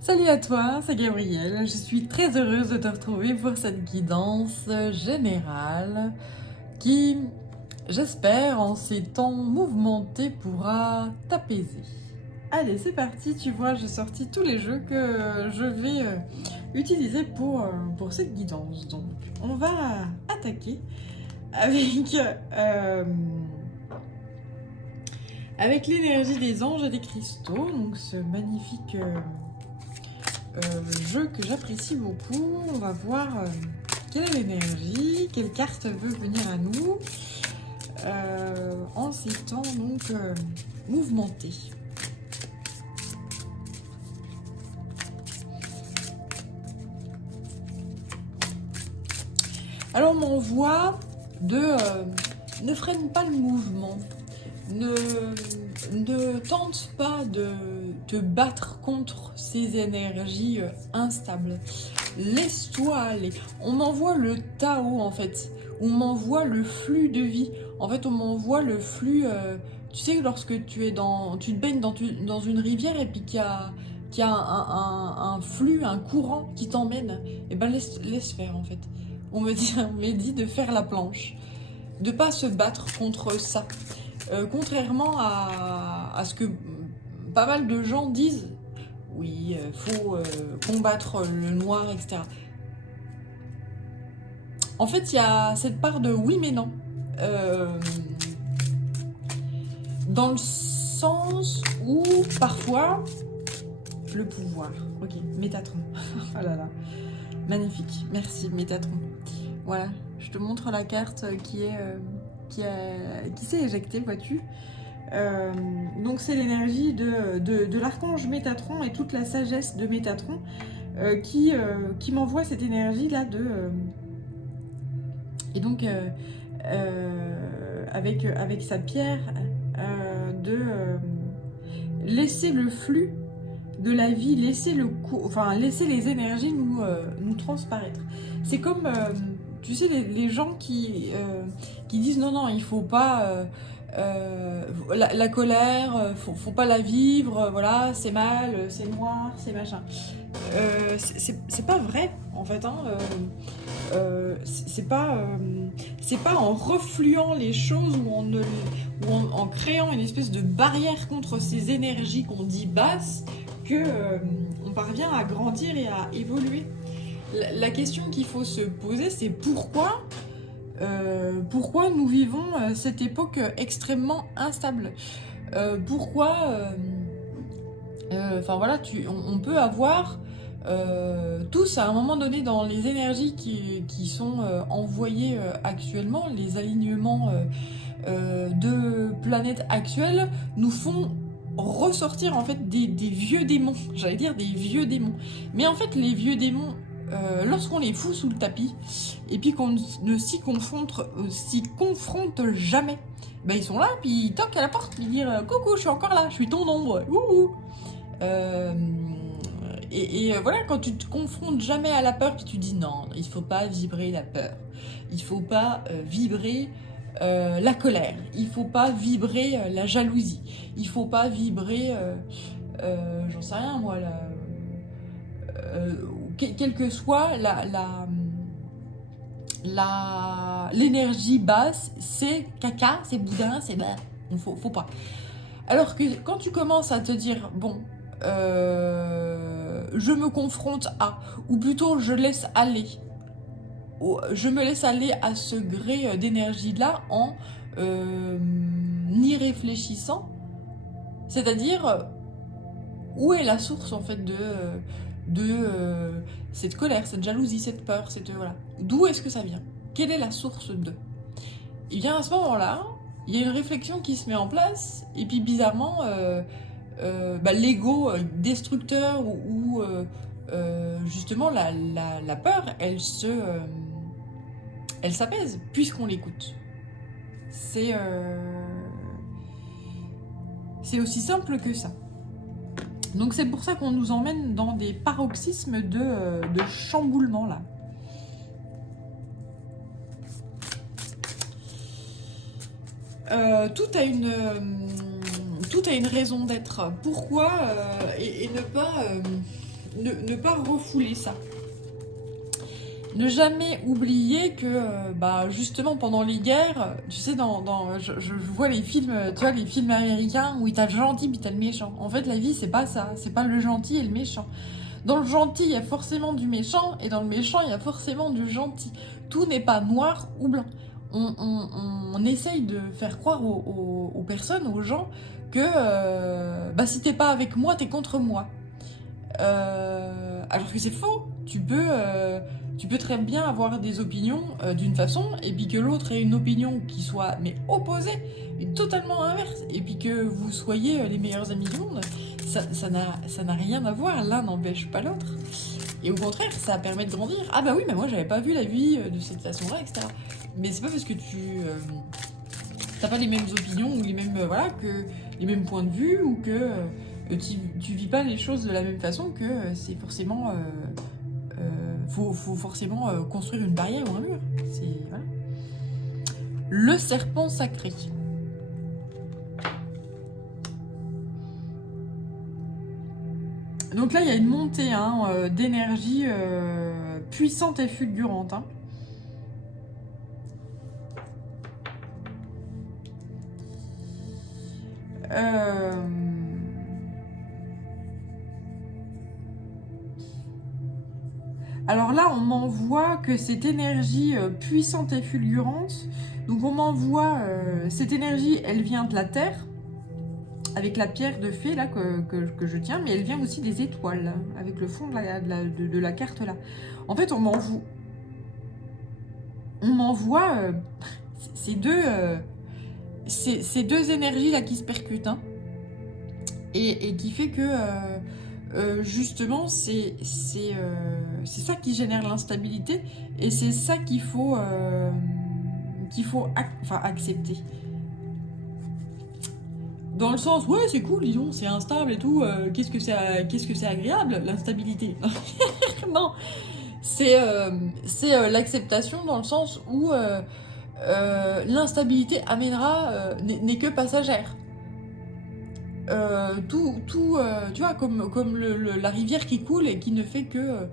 Salut à toi, c'est Gabrielle. Je suis très heureuse de te retrouver pour cette guidance générale qui, j'espère, en ces temps mouvementés, pourra t'apaiser. Allez, c'est parti. Tu vois, j'ai sorti tous les jeux que je vais utiliser pour cette guidance. Donc, on va attaquer avec, euh, avec l'énergie des anges et des cristaux. Donc, ce magnifique jeu que j'apprécie beaucoup. On va voir quelle est l'énergie, quelle carte veut venir à nous en ces temps donc mouvementés. Alors on m'envoie de ne freine pas le mouvement, ne tente pas de te battre contre ces énergies instables. Laisse-toi aller. On m'envoie le Tao en fait. On m'envoie le flux de vie. En fait, on m'envoie le flux. Tu sais, lorsque tu te baignes dans une rivière et puis qu'il y a un flux, un courant qui t'emmène, et ben laisse faire en fait. On me dit de faire la planche, de pas se battre contre ça. Contrairement à ce que pas mal de gens disent, oui, faut combattre le noir, etc. En fait, il y a cette part de oui mais non. Dans le sens où parfois le pouvoir. Ok, Métatron. Oh là là, magnifique. Merci Métatron. Voilà, je te montre la carte qui s'est éjectée, vois-tu. Donc c'est l'énergie de l'archange Métatron et toute la sagesse de Métatron qui m'envoie cette énergie là et donc avec sa pierre de laisser le flux de la vie, laisser les énergies nous transparaître. C'est comme tu sais les gens qui disent non il faut pas la colère, faut pas la vivre, voilà, c'est mal, c'est noir, c'est machin. C'est pas vrai en fait, hein. C'est pas en refluant les choses en créant une espèce de barrière contre ces énergies qu'on dit basses que on parvient à grandir et à évoluer. La question qu'il faut se poser, c'est pourquoi nous vivons cette époque extrêmement instable. Pourquoi voilà, on peut avoir tous à un moment donné dans les énergies qui sont envoyées actuellement, les alignements de planètes actuelles nous font ressortir en fait des vieux démons, j'allais dire des vieux démons. Mais en fait les vieux démons, lorsqu'on les fout sous le tapis et puis qu'on ne s'y confronte jamais, ben ils sont là, puis ils toquent à la porte, ils disent coucou, je suis encore là, je suis ton ombre, ouhou. Voilà, quand tu te confrontes jamais à la peur, puis tu dis non, il faut pas vibrer la peur, il faut pas vibrer la colère, il faut pas vibrer la jalousie, il faut pas vibrer, j'en sais rien moi, quelle que soit l'énergie basse, c'est caca, c'est boudin, c'est bah, faut pas. Alors que quand tu commences à te dire bon, je me confronte à, ou plutôt je laisse aller, je me laisse aller à ce gré d'énergie là en y réfléchissant, c'est-à-dire où est la source en fait de cette colère, cette jalousie, cette peur, voilà. D'où est-ce que ça vient? Quelle est la source de? Et bien à ce moment-là, il y a une réflexion qui se met en place, et puis bizarrement, l'ego destructeur ou justement la peur, elle s'apaise puisqu'on l'écoute. C'est aussi simple que ça. Donc c'est pour ça qu'on nous emmène dans des paroxysmes de chamboulement là. Tout a une raison d'être. Pourquoi et ne pas ne pas refouler ça. Ne jamais oublier que, justement, pendant les guerres, tu sais, je vois les films, tu vois, les films américains où t'as le gentil puis t'as le méchant. En fait, la vie, c'est pas ça. C'est pas le gentil et le méchant. Dans le gentil, il y a forcément du méchant, et dans le méchant, il y a forcément du gentil. Tout n'est pas noir ou blanc. On essaye de faire croire aux personnes, aux gens, que si t'es pas avec moi, t'es contre moi. Alors que c'est faux. Tu peux très bien avoir des opinions d'une façon, et puis que l'autre ait une opinion qui soit opposée, totalement inverse, et puis que vous soyez les meilleurs amis du monde. Ça n'a rien à voir, l'un n'empêche pas l'autre. Et au contraire, ça permet de grandir. Ah bah oui, mais moi j'avais pas vu la vie de cette façon-là, etc. Mais c'est pas parce que tu t'as pas les mêmes opinions ou les mêmes que les mêmes points de vue, ou que tu vis pas les choses de la même façon, que c'est forcément faut forcément construire une barrière ou un mur. Voilà. Le serpent sacré. Donc là, il y a une montée d'énergie puissante et fulgurante. Alors là, on m'envoie que cette énergie puissante et fulgurante, donc on m'envoie cette énergie, elle vient de la Terre, avec la pierre de fée là que je tiens, mais elle vient aussi des étoiles, avec le fond de la carte là. En fait, on m'envoie ces deux énergies là qui se percutent, et qui fait que justement c'est ça qui génère l'instabilité, et c'est ça qu'il faut accepter. Dans le sens, ouais, c'est cool, disons, c'est instable et tout, qu'est-ce que c'est agréable, l'instabilité. Non, c'est l'acceptation, dans le sens où l'instabilité n'est que passagère. Tu vois, comme la rivière qui coule et qui ne fait que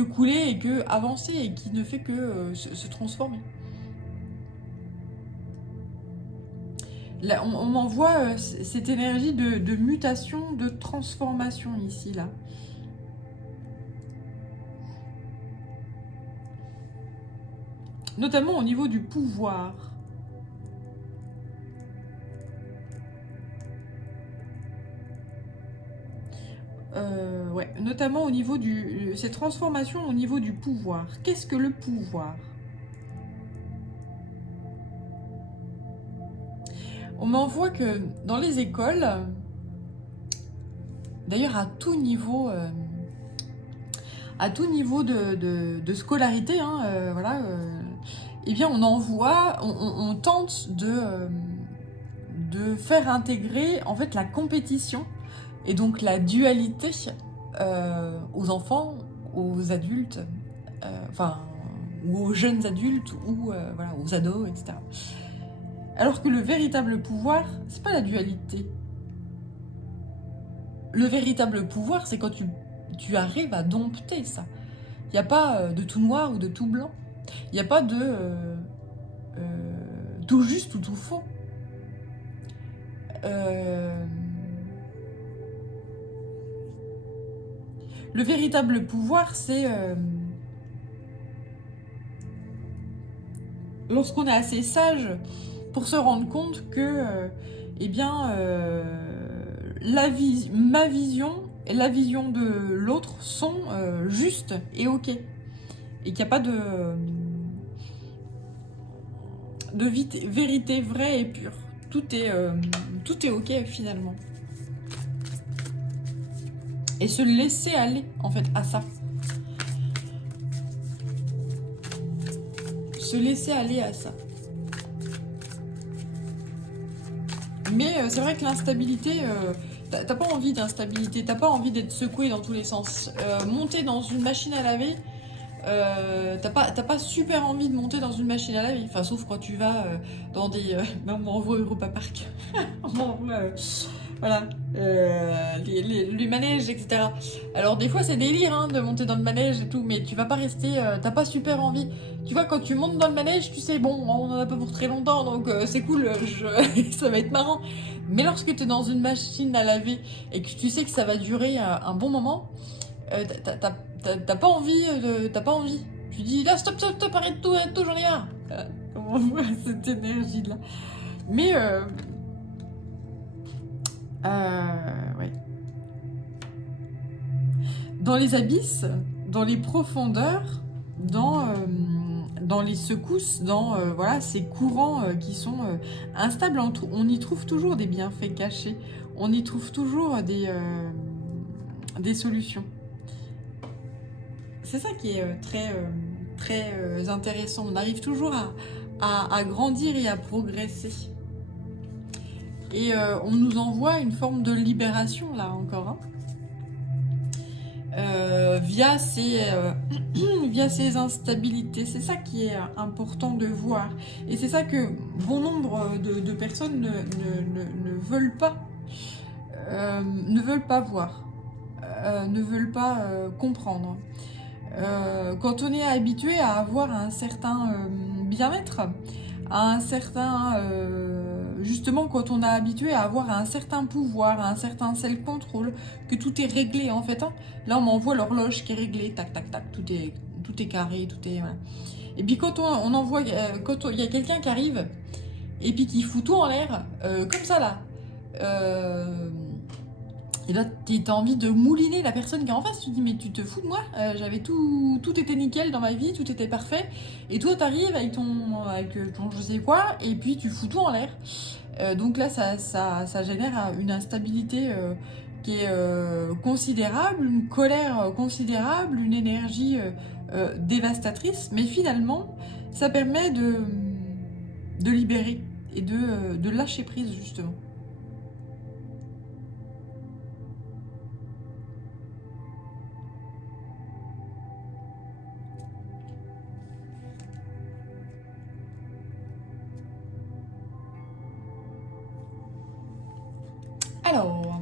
couler et que avancer, et qui ne fait que se transformer. Là, on m'envoie cette énergie de mutation, de transformation ici, là. Notamment au niveau du pouvoir. Notamment au niveau ces transformations au niveau du pouvoir. Qu'est-ce que le pouvoir ? On m'envoie que dans les écoles, d'ailleurs à tout niveau de scolarité, eh bien on tente de faire intégrer en fait la compétition, et donc la dualité aux enfants, aux adultes, ou aux jeunes adultes, ou aux ados, etc. Alors que le véritable pouvoir, c'est pas la dualité. Le véritable pouvoir, c'est quand tu arrives à dompter ça. Il n'y a pas de tout noir ou de tout blanc. Il n'y a pas de tout juste ou tout faux. Le véritable pouvoir, c'est lorsqu'on est assez sage pour se rendre compte que ma vision et la vision de l'autre sont justes et ok. Et qu'il n'y a pas de vérité vraie et pure. Tout est ok finalement. Et se laisser aller en fait à ça. Se laisser aller à ça. Mais c'est vrai que l'instabilité, t'as pas envie d'instabilité, t'as pas envie d'être secoué dans tous les sens. Monter dans une machine à laver, t'as pas super envie de monter dans une machine à laver. Enfin, sauf quand tu vas dans des... on m'envoie Europa Park. On m'envoie Voilà, les manèges, etc. Alors des fois c'est délire hein, de monter dans le manège et tout, mais tu vas pas rester, t'as pas super envie. Tu vois, quand tu montes dans le manège, tu sais, bon, on en a pas pour très longtemps, donc c'est cool, ça va être marrant. Mais lorsque tu es dans une machine à laver et que tu sais que ça va durer un bon moment, t'as pas envie, t'as pas envie. Tu dis là, stop, stop, stop, arrête tout, j'en ai marre. On voit cette énergie-là. Mais ouais. Dans les abysses, dans les profondeurs, dans les secousses, dans voilà, ces courants qui sont instables, on y trouve toujours des bienfaits cachés, on y trouve toujours des solutions. C'est ça qui est très intéressant, on arrive toujours à grandir et à progresser. Et on nous envoie une forme de libération, là encore, hein. Via ces instabilités. C'est ça qui est important de voir. Et c'est ça que bon nombre de personnes ne veulent pas, voir, ne veulent pas comprendre. Quand on est habitué à avoir un certain bien-être, à un certain... justement, quand on est habitué à avoir un certain pouvoir, un certain self-control, que tout est réglé en fait. Hein. Là, on m'envoie l'horloge qui est réglée, tac, tac, tac, tout est carré, tout est... Voilà. Et puis quand on envoie... quand il y a quelqu'un qui arrive, et puis qui fout tout en l'air, comme ça là... Et là, t'as envie de mouliner la personne qui est en face. Tu te dis, mais tu te fous de moi, j'avais tout était nickel dans ma vie, tout était parfait. Et toi, t'arrives avec ton je sais quoi, et puis tu fous tout en l'air. Donc là, ça génère une instabilité qui est considérable, une colère considérable, une énergie dévastatrice. Mais finalement, ça permet de libérer et de lâcher prise, justement. Alors,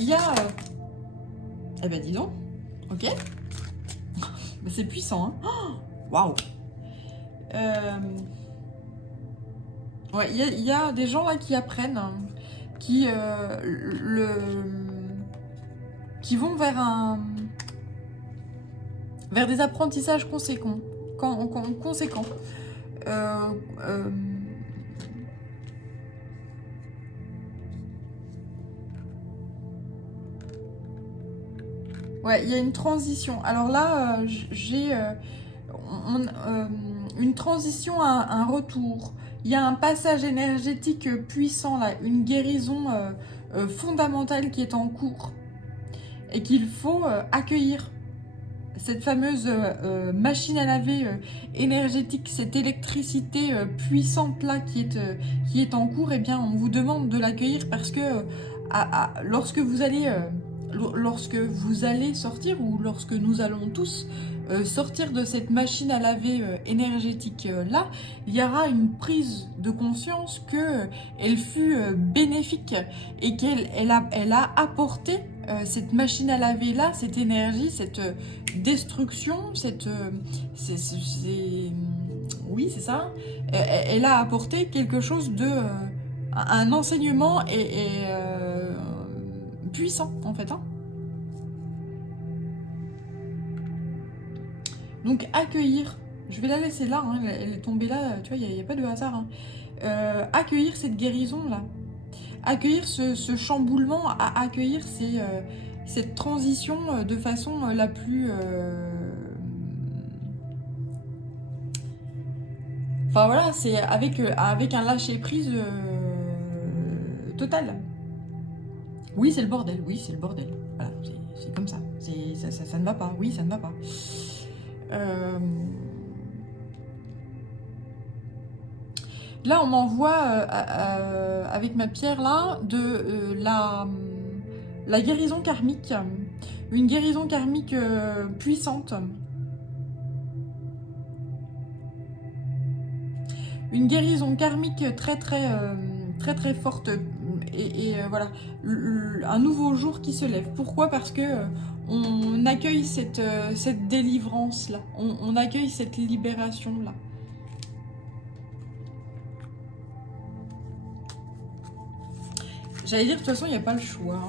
il y a... Eh ben dis donc, ok. C'est puissant, hein. Waouh. Ouais, il y a des gens là qui apprennent, qui vont vers des apprentissages conséquents. Ouais, il y a une transition. Alors là, j'ai une transition à un retour. Il y a un passage énergétique puissant là, une guérison fondamentale qui est en cours et qu'il faut accueillir. Cette fameuse machine à laver énergétique, cette électricité puissante là qui est en cours, eh bien on vous demande de l'accueillir parce que lorsque vous allez sortir, ou lorsque nous allons tous sortir de cette machine à laver énergétique là, il y aura une prise de conscience que elle fut bénéfique et qu'elle a apporté cette machine à laver là, cette énergie, cette destruction, oui c'est ça, elle a apporté quelque chose de un enseignement et puissant en fait, hein. Donc accueillir, je vais la laisser là, hein, elle est tombée là, tu vois, il n'y a pas de hasard, hein. Accueillir cette guérison là, accueillir ce chamboulement, accueillir cette transition de façon la plus... Enfin voilà, c'est avec un lâcher-prise total. Oui, c'est le bordel, oui, c'est le bordel. Voilà, c'est comme ça. Ça ne va pas, oui, ça ne va pas. Là, on m'envoie avec ma pierre là de la guérison karmique, une guérison karmique puissante. une guérison karmique très très forte voilà, un nouveau jour qui se lève. Pourquoi? Parce que on accueille cette délivrance là, on accueille cette libération là. J'allais dire, de toute façon, il n'y a pas le choix.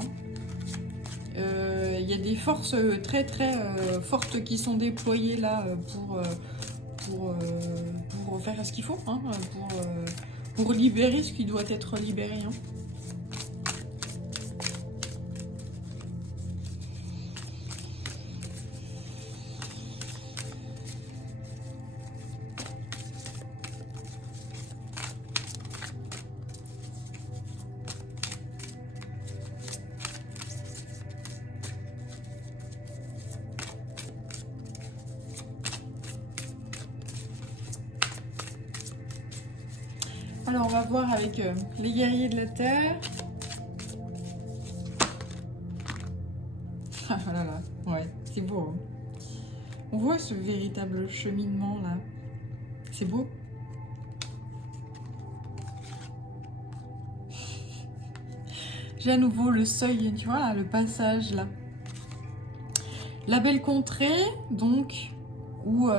Il y a des forces très très fortes qui sont déployées là pour faire ce qu'il faut, hein, pour libérer ce qui doit être libéré. Hein. Alors on va voir avec les guerriers de la terre. Ah là là, ouais, c'est beau. Hein. On voit ce véritable cheminement là. C'est beau. J'ai à nouveau le seuil, tu vois là, le passage là. La belle contrée, donc, où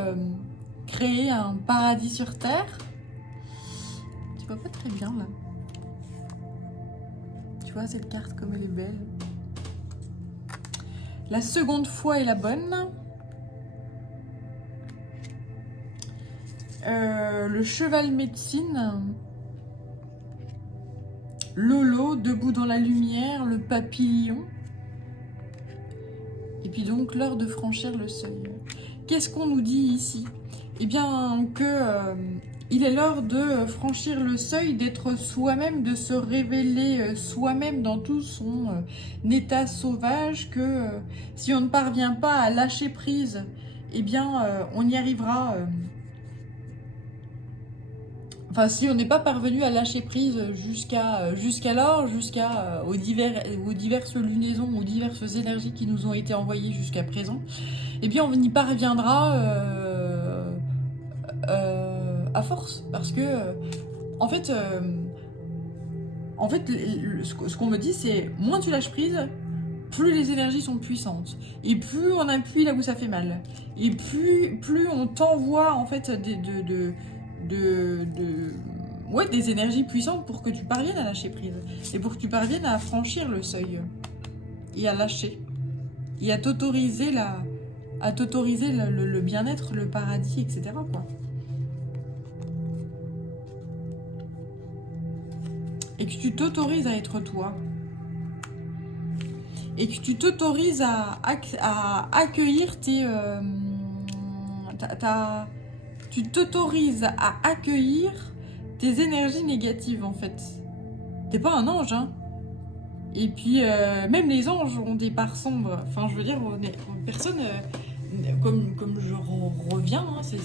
créer un paradis sur terre. Pas très bien là. Tu vois cette carte comme elle est belle. La seconde fois est la bonne. Le cheval médecine. Lolo debout dans la lumière. Le papillon. Et puis donc l'heure de franchir le seuil. Qu'est-ce qu'on nous dit ici? Eh bien que il est l'heure de franchir le seuil, d'être soi-même, de se révéler soi-même dans tout son état sauvage, que si on ne parvient pas à lâcher prise, eh bien on y arrivera. Enfin, si on n'est pas parvenu à lâcher prise jusqu'alors, aux diverses lunaisons, aux diverses énergies qui nous ont été envoyées jusqu'à présent, eh bien on y parviendra à force, parce que en fait ce qu'on me dit, c'est moins tu lâches prise, plus les énergies sont puissantes, et plus on appuie là où ça fait mal, et plus on t'envoie en fait des énergies puissantes pour que tu parviennes à lâcher prise, et pour que tu parviennes à franchir le seuil, et à lâcher, et à t'autoriser le bien-être, le paradis, etc. quoi. Et que tu t'autorises à être toi. Et que tu t'autorises à accueillir tes... tu t'autorises à accueillir tes énergies négatives, en fait. T'es pas un ange, hein. Et puis, même les anges ont des parts sombres. Enfin, je veux dire, personne... comme je reviens, hein, c'est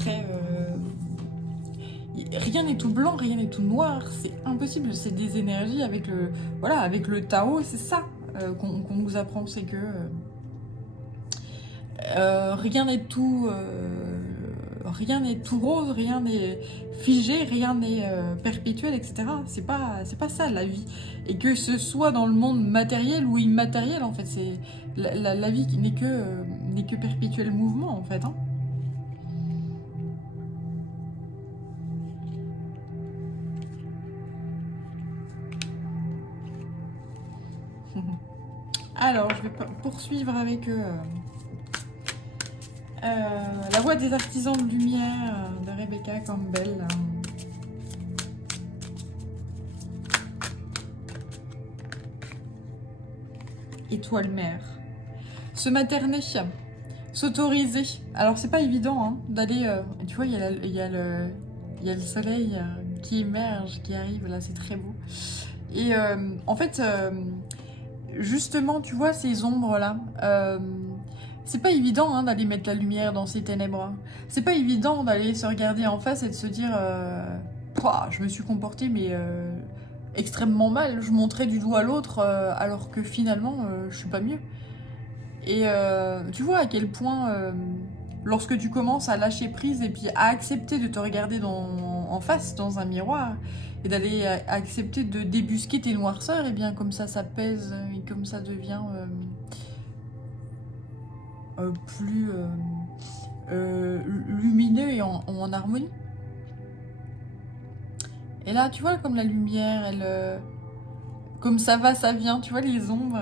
très... rien n'est tout blanc, rien n'est tout noir, c'est impossible, c'est des énergies avec le Tao, c'est ça qu'on nous apprend, c'est que rien n'est tout rose, rien n'est figé, rien n'est perpétuel, etc. C'est pas ça la vie, et que ce soit dans le monde matériel ou immatériel, en fait, c'est la vie qui n'est que perpétuel mouvement, en fait, hein. Alors, je vais poursuivre avec La voix des artisans de lumière de Rebecca Campbell. Étoile mère. Se materner, s'autoriser. Alors, c'est pas évident hein, d'aller... tu vois, il y a le soleil qui émerge, qui arrive, là, c'est très beau. Et en fait... justement, tu vois, ces ombres-là, c'est pas évident hein, d'aller mettre la lumière dans ces ténèbres. C'est pas évident d'aller se regarder en face et de se dire je me suis comportée mais extrêmement mal. Je montrais du doigt à l'autre alors que finalement, je suis pas mieux. Et tu vois à quel point lorsque tu commences à lâcher prise et puis à accepter de te regarder en face dans un miroir et d'aller accepter de débusquer tes noirceurs, et bien comme ça pèse et comme ça devient plus lumineux et en harmonie. Et là, tu vois, comme la lumière, elle, comme ça va, ça vient, tu vois, les ombres.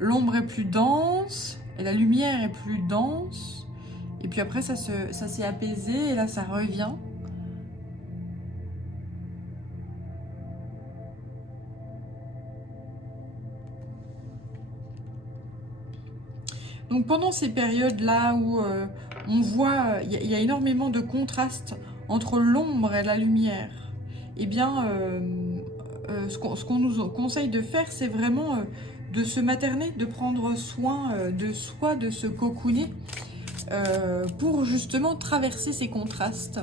L'ombre est plus dense, et la lumière est plus dense. Et puis après, ça s'est apaisé, et là, ça revient. Donc pendant ces périodes-là où on voit, il y a énormément de contraste entre l'ombre et la lumière, eh bien, ce qu'on nous conseille de faire, c'est vraiment de se materner, de prendre soin de soi, de se cocooner, pour justement traverser ces contrastes.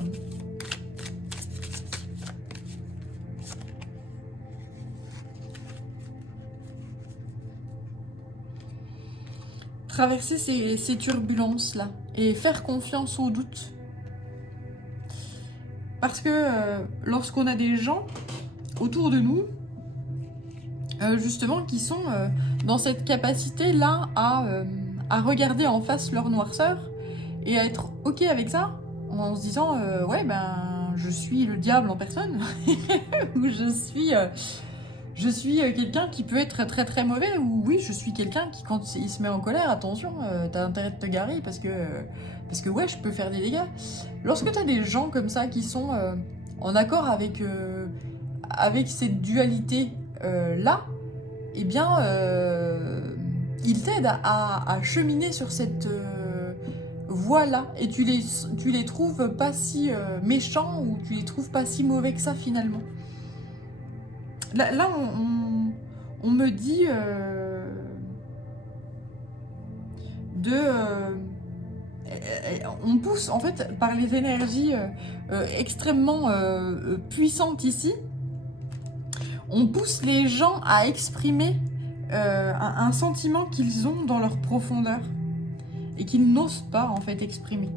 Traverser ces turbulences-là et faire confiance au doute. Parce que lorsqu'on a des gens autour de nous, justement, qui sont dans cette capacité-là à regarder en face leur noirceur et à être OK avec ça, en se disant ouais, ben, je suis le diable en personne, ou je suis quelqu'un qui peut être très très mauvais, ou oui, je suis quelqu'un qui, quand il se met en colère, attention, t'as intérêt de te garer parce que ouais, je peux faire des dégâts. Lorsque t'as des gens comme ça qui sont en accord avec cette dualité là, eh bien, ils t'aident à cheminer sur cette voie-là, et tu les trouves pas si méchants, ou tu les trouves pas si mauvais que ça finalement. Là, on me dit on pousse en fait par les énergies extrêmement puissantes ici, on pousse les gens à exprimer un sentiment qu'ils ont dans leur profondeur et qu'ils n'osent pas en fait exprimer.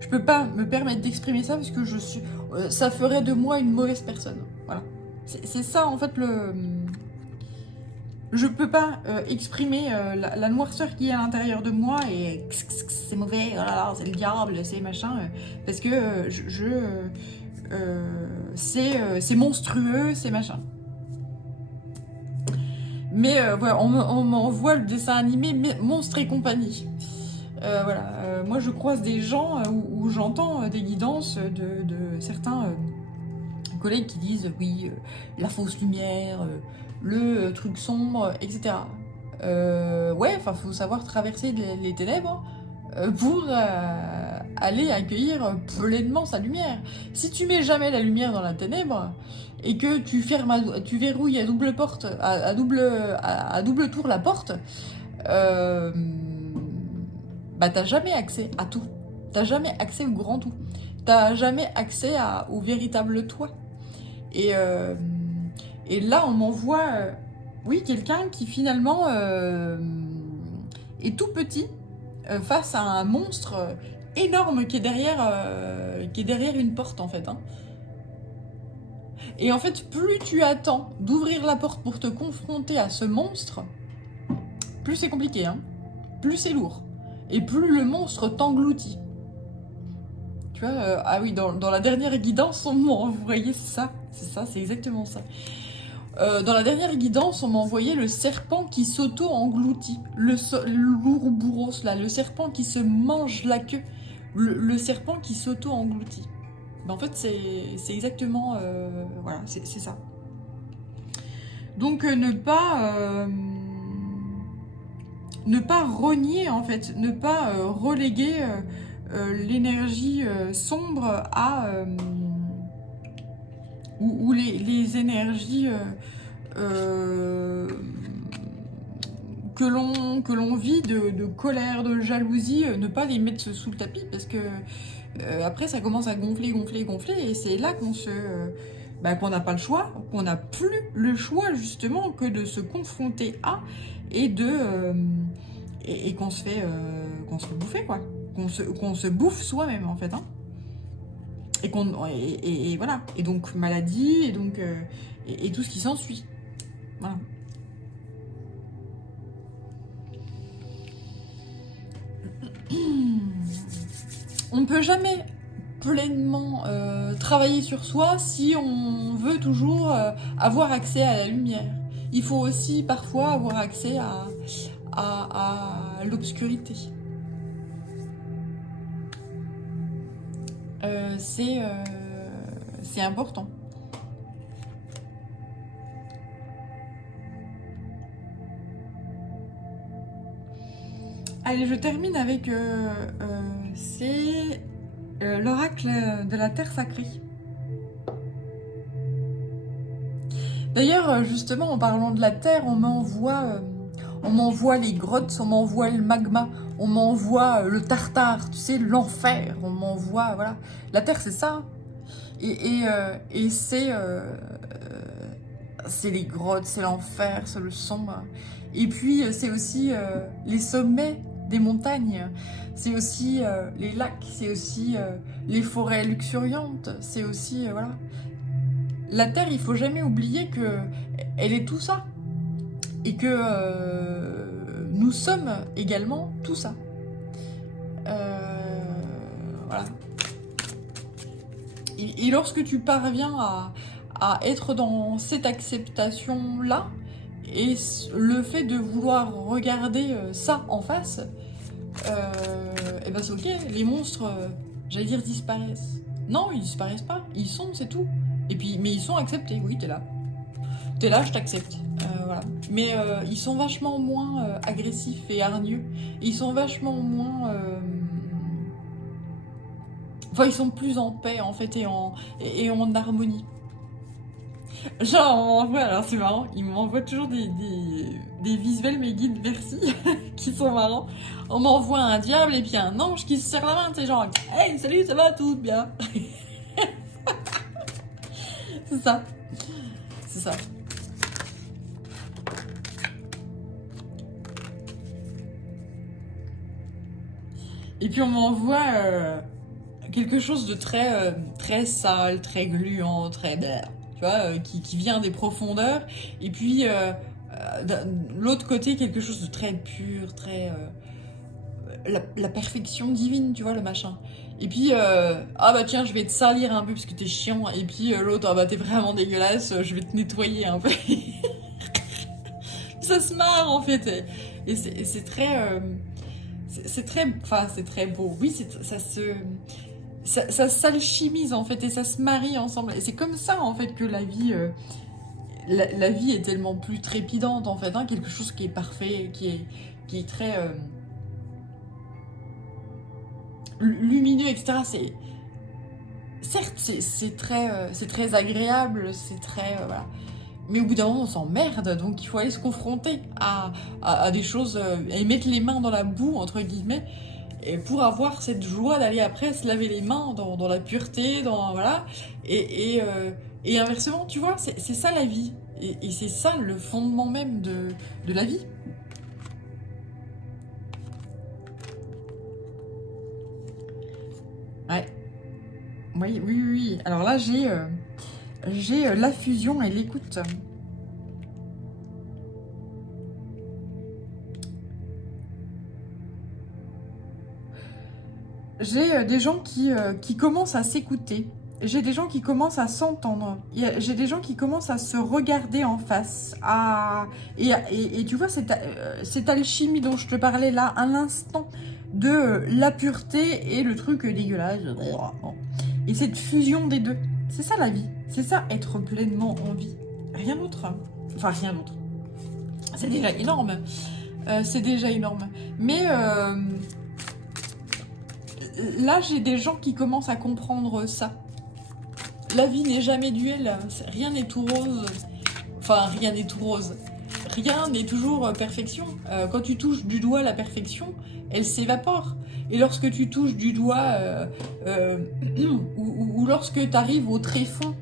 Je peux pas me permettre d'exprimer ça parce que ça ferait de moi une mauvaise personne. Voilà. C'est ça en fait je peux pas exprimer la noirceur qui est à l'intérieur de moi et c'est mauvais, oh là là, c'est le diable, c'est machin, parce que c'est monstrueux, c'est machin. Mais voilà, on m'envoie le dessin animé Monstres et compagnie. Voilà, moi je croise des gens où j'entends des guidances de certains collègues qui disent oui, la fausse lumière, le truc sombre, etc. Ouais, enfin, faut savoir traverser les ténèbres pour aller accueillir pleinement sa lumière. Si tu mets jamais la lumière dans la ténèbre et que tu verrouilles à double porte, à double tour la porte, bah t'as jamais accès à tout. T'as jamais accès au grand tout. T'as jamais accès au véritable toi. Et là, on m'envoie, oui, quelqu'un qui finalement est tout petit face à un monstre énorme qui est derrière une porte, en fait. Hein. Et en fait, plus tu attends d'ouvrir la porte pour te confronter à ce monstre, plus c'est compliqué, hein. Plus c'est lourd. Et plus le monstre t'engloutit. Tu vois, ah oui, dans la dernière guidance, on m'a envoyé ça. C'est exactement ça. Dans la dernière guidance, on m'a envoyé le serpent qui s'auto-engloutit. L'ouroboros, là, le serpent qui se mange la queue. Le serpent qui s'auto-engloutit. Ben, en fait, c'est exactement... voilà, c'est ça. Donc, ne pas renier, en fait. Ne pas reléguer l'énergie sombre à... ou les énergies que l'on vit de colère, de jalousie, ne pas les mettre sous le tapis, parce que après ça commence à gonfler, et c'est là qu'on n'a pas le choix, qu'on n'a plus le choix justement que de se confronter à et qu'on se fait bouffer, quoi. qu'on se bouffe soi-même, en fait. Hein. Et voilà. Et donc, maladie, et donc et tout ce qui s'ensuit. Voilà. On ne peut jamais pleinement travailler sur soi si on veut toujours avoir accès à la lumière. Il faut aussi parfois avoir accès à l'obscurité. C'est important. Allez, je termine avec c'est l'oracle de la terre sacrée. D'ailleurs, justement, en parlant de la terre, on m'envoie les grottes, on m'envoie le magma, on m'envoie le tartare, tu sais, l'enfer, on m'envoie, voilà. La terre, c'est ça. Et c'est les grottes, c'est l'enfer, c'est le sombre. Et puis, c'est aussi les sommets des montagnes, c'est aussi les lacs, c'est aussi les forêts luxuriantes, c'est aussi, voilà. La Terre, il faut jamais oublier que elle est tout ça. Et que nous sommes également tout ça. Voilà. Et lorsque tu parviens à être dans cette acceptation-là, et le fait de vouloir regarder ça en face, et ben c'est ok, les monstres, j'allais dire, disparaissent. Non, ils disparaissent pas, ils sont, c'est tout. Et puis, mais ils sont acceptés, oui, t'es là. T'es là, je t'accepte. Voilà. Mais ils sont vachement moins agressifs et hargneux. Ils sont vachement moins... Enfin, ils sont plus en paix, en fait, et en harmonie. Genre, on m'envoie, alors c'est marrant, ils m'envoient toujours des visuels, mes guides, merci, qui sont marrants. On m'envoie un diable et puis un ange qui se serre la main, tu sais, genre, hey, salut, ça va, tout bien. C'est ça. C'est ça. Et puis on m'envoie quelque chose de très, très sale, très gluant, très... Tu vois, qui vient des profondeurs. Et puis, de l'autre côté, quelque chose de très pur, très... la perfection divine, tu vois, le machin. Et puis, ah bah tiens, je vais te salir un peu parce que t'es chiant. Et puis l'autre, ah bah t'es vraiment dégueulasse, je vais te nettoyer un peu. Ça se marre en fait. Et c'est très... c'est très... Enfin, c'est très beau. Oui, ça s'alchimise en fait et ça se marie ensemble. Et c'est comme ça en fait que la vie... la vie est tellement plus trépidante en fait. Hein, quelque chose qui est parfait, qui est très... lumineux, etc. Certes, c'est très agréable, c'est très... voilà. Mais au bout d'un moment, on s'emmerde, donc il faut aller se confronter à des choses, et mettre les mains dans la boue, entre guillemets, et pour avoir cette joie d'aller après se laver les mains dans la pureté, voilà, et inversement, tu vois, c'est ça la vie, et c'est ça le fondement même de la vie. Ouais. Oui. Alors là, j'ai la fusion et l'écoute. J'ai des gens qui commencent à s'écouter. J'ai des gens qui commencent à s'entendre. J'ai des gens qui commencent à se regarder en face. Et tu vois, cette alchimie dont je te parlais là, à l'instant, de la pureté et le truc dégueulasse. Et cette fusion des deux. C'est ça la vie. C'est ça être pleinement en vie. Rien d'autre. Enfin, rien d'autre. C'est déjà énorme. C'est déjà énorme. Mais là, j'ai des gens qui commencent à comprendre ça. La vie n'est jamais duel. Rien n'est tout rose. Enfin, rien n'est tout rose. Rien n'est toujours perfection. Quand tu touches du doigt la perfection, elle s'évapore. Et lorsque tu touches du doigt, ou lorsque tu arrives au tréfonds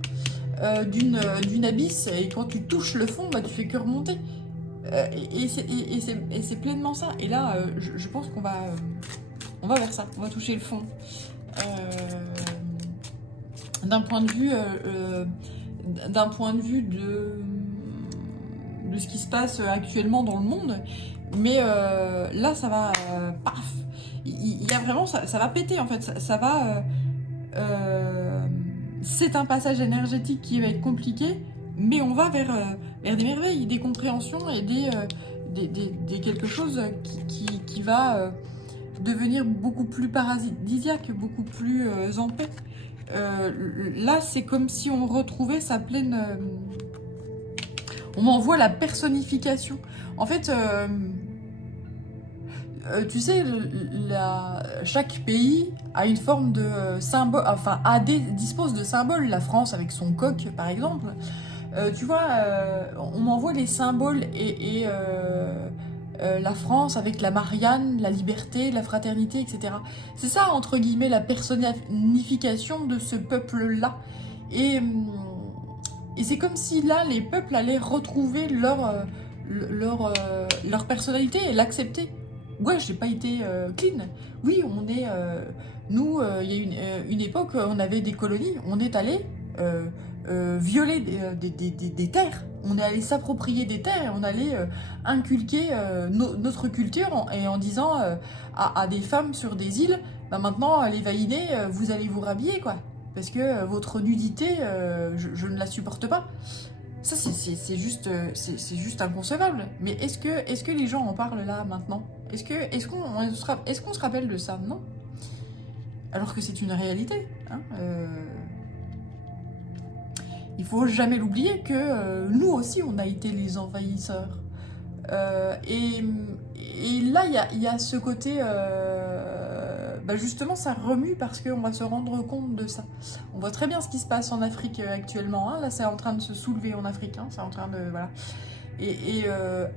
d'une abysse, et quand tu touches le fond, bah, tu fais que remonter. Et c'est pleinement ça. Et là, je pense qu'on va... On va vers ça, on va toucher le fond. D'un point de vue, de ce qui se passe actuellement dans le monde. Mais là, ça va, paf, il y a vraiment, ça va péter en fait, ça va, c'est un passage énergétique qui va être compliqué, mais on va vers des merveilles, des compréhensions et des quelque chose qui va devenir beaucoup plus paradisiaque, beaucoup plus en paix. Là, c'est comme si on retrouvait sa pleine... on m'envoie la personnification. En fait, tu sais, chaque pays a une forme de symbole, enfin, dispose de symboles. La France avec son coq, par exemple. Tu vois, on m'envoie les symboles et la France avec la Marianne, la liberté, la fraternité, etc. C'est ça, entre guillemets, la personnification de ce peuple-là. Et c'est comme si là, les peuples allaient retrouver leur personnalité et l'accepter. Ouais, j'ai pas été clean. Oui, on est... nous, il y a une époque, on avait des colonies, on est allé violer des terres. On est allé s'approprier des terres et on allait inculquer notre culture en disant à des femmes sur des îles, bah maintenant, les vaïnés, vous allez vous rhabiller, quoi. Parce que votre nudité, je ne la supporte pas. Ça, c'est juste inconcevable. Mais est-ce que les gens en parlent là, maintenant? Est-ce qu'on se rappelle de ça? Non. Alors que c'est une réalité. Hein, il faut jamais l'oublier que nous aussi, on a été les envahisseurs. Et là, il y a ce côté... bah justement, ça remue parce qu'on va se rendre compte de ça. On voit très bien ce qui se passe en Afrique actuellement. Hein. Là, c'est en train de se soulever en Afrique. Hein. C'est en train de... Voilà. Et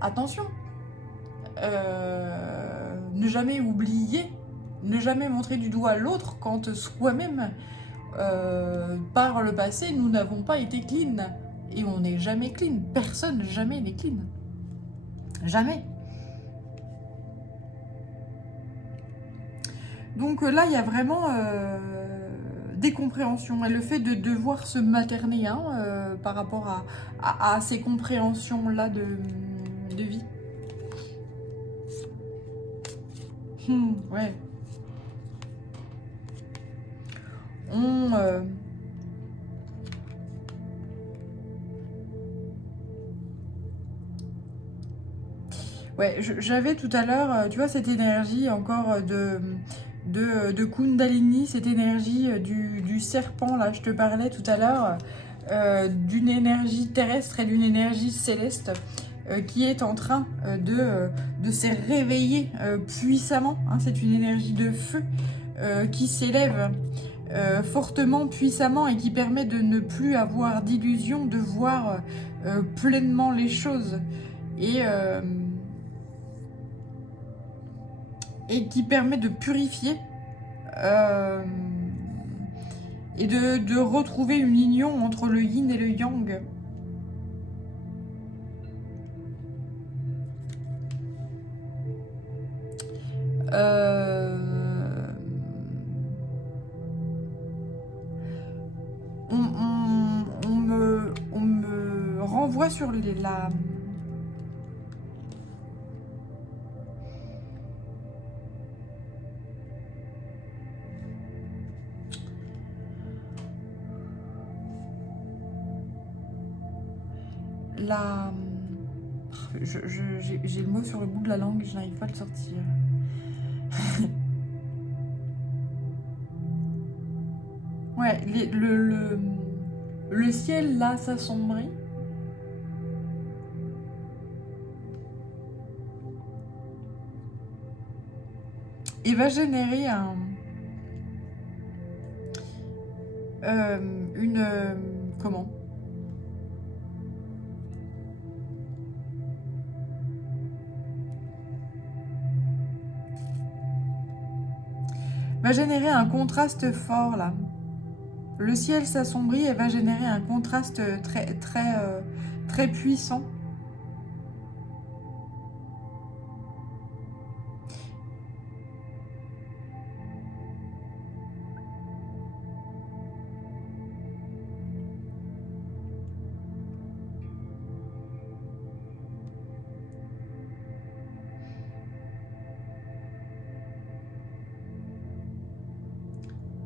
attention. Ne jamais oublier, ne jamais montrer du doigt l'autre quand soi-même, par le passé, nous n'avons pas été clean. Et on n'est jamais clean. Personne jamais n'est clean. Jamais. Donc là, il y a vraiment des compréhensions. Et le fait de devoir se materner hein, par rapport à ces compréhensions-là de vie. Ouais. Ouais, j'avais tout à l'heure, tu vois, cette énergie encore de Kundalini, cette énergie du serpent, là, je te parlais tout à l'heure, d'une énergie terrestre et d'une énergie céleste qui est en train de se réveiller puissamment. Hein, c'est une énergie de feu qui s'élève fortement, puissamment et qui permet de ne plus avoir d'illusion, de voir pleinement les choses. Et qui permet de purifier et de retrouver une union entre le yin et le yang. On me renvoie sur j'ai le mot sur le bout de la langue, je n'arrive pas à le sortir. Ouais, le ciel là s'assombrit. Et va générer comment? Va générer un contraste fort là. Le ciel s'assombrit et va générer un contraste très puissant.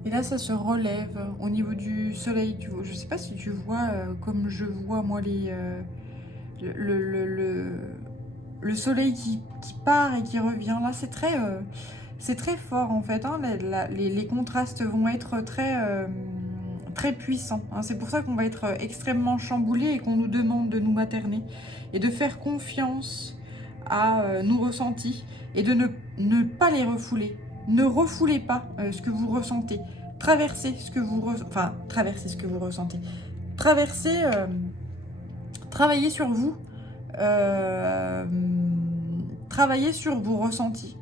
Et là, ça se relève au niveau du soleil. Je sais pas si tu vois, comme je vois moi le, le, le- le soleil qui part et qui revient. Là, c'est très fort en fait. Hein. Les contrastes vont être très puissants. Hein. C'est pour ça qu'on va être extrêmement chamboulé et qu'on nous demande de nous materner et de faire confiance à nos ressentis et de ne pas les refouler. Ne refoulez pas ce que vous ressentez. Traversez ce que vous traversez ce que vous ressentez. Traversez, travaillez sur vous. Travaillez sur vos ressentis.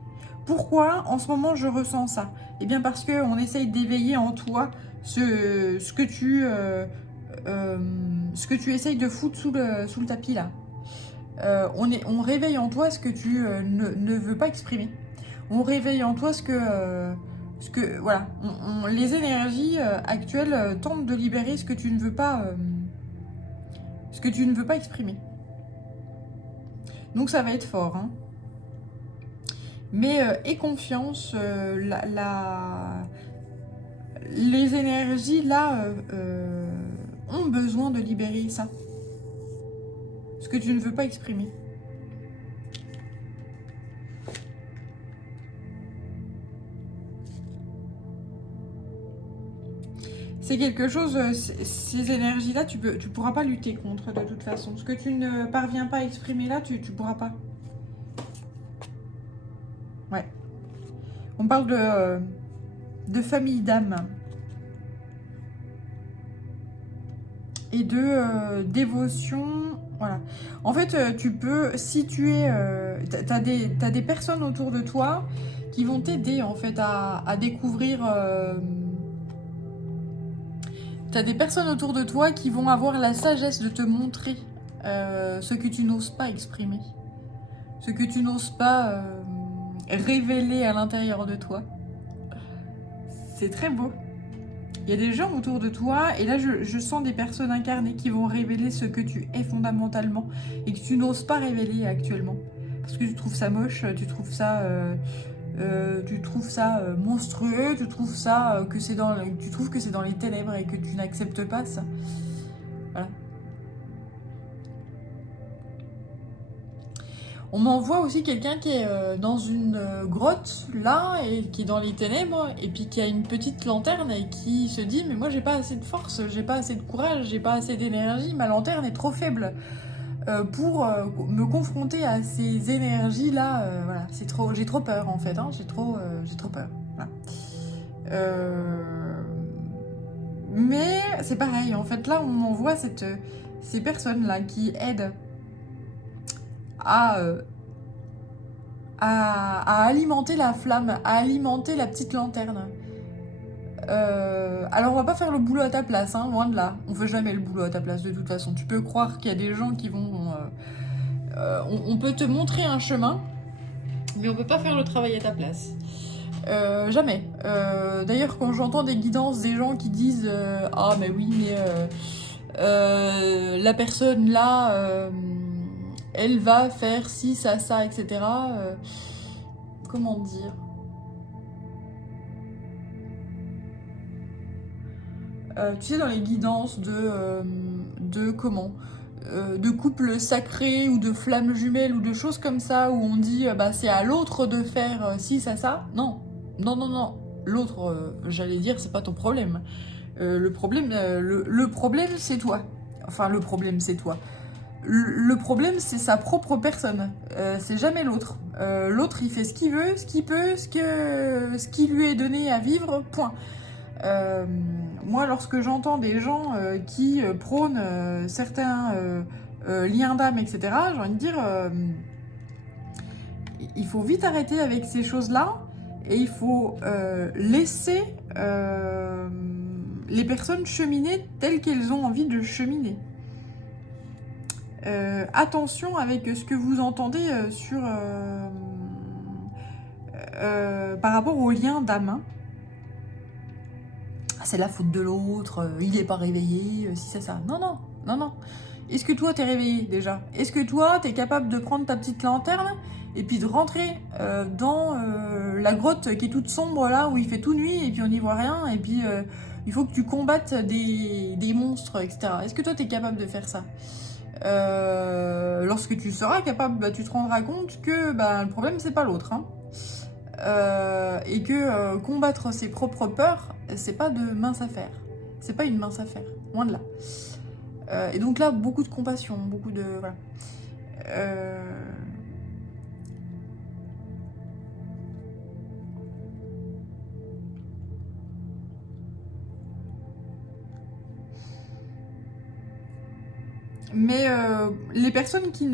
Pourquoi en ce moment je ressens ça? Eh bien parce qu'on essaye d'éveiller en toi ce que tu essayes de foutre sous le tapis là. On réveille en toi ce que tu ne veux pas exprimer. On réveille en toi voilà. Les énergies actuelles tentent de libérer ce que tu ne veux pas exprimer. Donc ça va être fort, hein. Mais aie confiance, les énergies là ont besoin de libérer ça. Ce que tu ne veux pas exprimer. C'est quelque chose, ces énergies-là, tu pourras pas lutter contre de toute façon. Ce que tu ne parviens pas à exprimer là, tu pourras pas. Ouais. On parle de famille d'âme. Et de dévotion. Voilà. En fait, tu peux, si tu es... t'as des personnes autour de toi qui vont t'aider en fait à découvrir... t'as des personnes autour de toi qui vont avoir la sagesse de te montrer ce que tu n'oses pas exprimer. Ce que tu n'oses pas révéler à l'intérieur de toi. C'est très beau. Il y a des gens autour de toi, et là je sens des personnes incarnées qui vont révéler ce que tu es fondamentalement et que tu n'oses pas révéler actuellement. Parce que tu trouves ça moche, tu trouves ça monstrueux, tu trouves ça tu trouves que c'est dans les ténèbres et que tu n'acceptes pas ça. Voilà. On m'envoie aussi quelqu'un qui est dans une grotte, là, et qui est dans les ténèbres, et puis qui a une petite lanterne et qui se dit « Mais moi, j'ai pas assez de force, j'ai pas assez de courage, j'ai pas assez d'énergie, ma lanterne est trop faible pour me confronter à ces énergies-là. Voilà, j'ai trop peur, en fait, hein, j'ai trop peur. Voilà. Mais c'est pareil, en fait, là, on m'envoie ces personnes-là qui aident à alimenter la flamme, à alimenter la petite lanterne. Alors on va pas faire le boulot à ta place, hein, loin de là. On fait jamais le boulot à ta place de toute façon. Tu peux croire qu'il y a des gens qui vont... on peut te montrer un chemin, mais on peut pas faire le travail à ta place. Jamais. D'ailleurs, quand j'entends des guidances, des gens qui disent ah mais oui, mais la personne là... elle va faire ci, ça, etc. Comment dire? Tu sais, dans les guidances de comment de couple sacré ou de flammes jumelles ou de choses comme ça, où on dit bah, c'est à l'autre de faire ci, ça. Non. L'autre, j'allais dire, c'est pas ton problème. Le problème, c'est toi. Enfin, le problème, c'est toi. Le problème, c'est sa propre personne. C'est jamais l'autre. L'autre, il fait ce qu'il veut, ce qu'il peut, ce qui lui est donné à vivre, point. Moi, lorsque j'entends des gens qui prônent certains liens d'âme, etc., j'ai envie de dire, il faut vite arrêter avec ces choses-là et il faut laisser les personnes cheminer telles qu'elles ont envie de cheminer. Attention avec ce que vous entendez par rapport aux liens d'âme. C'est la faute de l'autre, il n'est pas réveillé, si c'est ça. Non. Est-ce que toi, t'es réveillé déjà? Est-ce que toi, t'es capable de prendre ta petite lanterne et puis de rentrer dans la grotte qui est toute sombre là, où il fait tout nuit, et puis on n'y voit rien, et puis il faut que tu combattes des monstres, etc. Est-ce que toi, tu es capable de faire ça? Lorsque tu seras capable, bah, tu te rendras compte que bah, le problème, c'est pas l'autre. Hein. Et que combattre ses propres peurs, c'est pas de mince affaire. C'est pas une mince affaire, loin de là. Et donc là, beaucoup de compassion, beaucoup de... Voilà. Mais les personnes qui